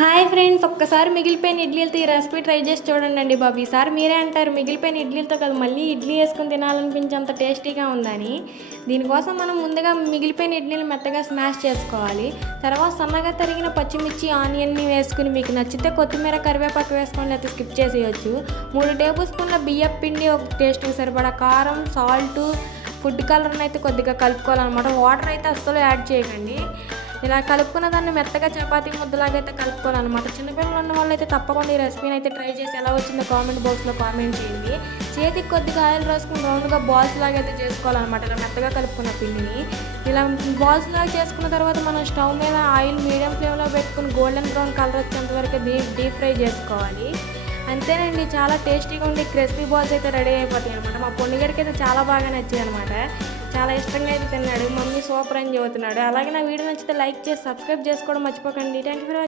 Hi friends, ఒక్కసారి మిగిలిపోయిన ఇడ్లీలతో ఈ రెసిపీ ట్రై చేసి చూడండి బాబు. ఈసారి మీరే అంటారు మిగిలిపోయిన ఇడ్లీలతో కదా మళ్ళీ ఇడ్లీ వేసుకుని తినాలనిపించేంత టేస్టీగా ఉందని. దీనికోసం మనం ముందుగా మిగిలిపోయిన ఇడ్లీలు మెత్తగా స్మాష్ చేసుకోవాలి. తర్వాత సన్నగా తరిగిన పచ్చిమిర్చి, ఆనియన్ని వేసుకుని మీకు నచ్చితే కొత్తిమీర, కరివేపాకు వేసుకొని అయితే స్కిప్ చేసేయచ్చు. 3 టేబుల్ స్పూన్ల బియ్యం పిండి, ఒక టేస్ట్కి సరిపడా కారం, సాల్ట్, ఫుడ్ కలర్ని అయితే కొద్దిగా కలుపుకోవాలన్నమాట. వాటర్ అయితే అస్సలు యాడ్ చేయకండి. ఇలా కలుపుకున్న దాన్ని మెత్తగా చపాతీ ముద్దలాగైతే కలుపుకోవాలన్నమాట. చిన్నపిల్లలు ఉన్న వాళ్ళు అయితే తప్పకుండా ఈ రెసిపీని అయితే ట్రై చేసి ఎలా వచ్చిందో కామెంట్ బాక్స్లో కామెంట్ చేయండి. చేతికి కొద్దిగా ఆయిల్ రాసుకుని రౌండ్గా బాల్స్ లాగా అయితే చేసుకోవాలన్నమాట. ఇలా మెత్తగా కలుపుకున్న పిండిని ఇలా బాల్స్ లాగా చేసుకున్న తర్వాత మనం స్టవ్ మీద ఆయిల్ మీడియం ఫ్లేమ్లో పెట్టుకుని గోల్డెన్ బ్రౌన్ కలర్ వచ్చేంత వరకు డీప్ ఫ్రై చేసుకోవాలి. అంతేనండి, చాలా టేస్టీగా ఉండి క్రిస్పీ బాల్స్ అయితే రెడీ అయిపోతాయి అనమాట. మా పొన్నిగడికి అయితే చాలా బాగా నచ్చాయి అనమాట. చాలా ఇష్టంగా అయితే తిన్నాడు. మమ్మీ సూపర్ అని చెబుతున్నాడు. అలాగే నా వీడియో నచ్చితే లైక్ చేసి సబ్స్క్రైబ్ చేసుకోవడం మర్చిపోకండి. Thank you for watching.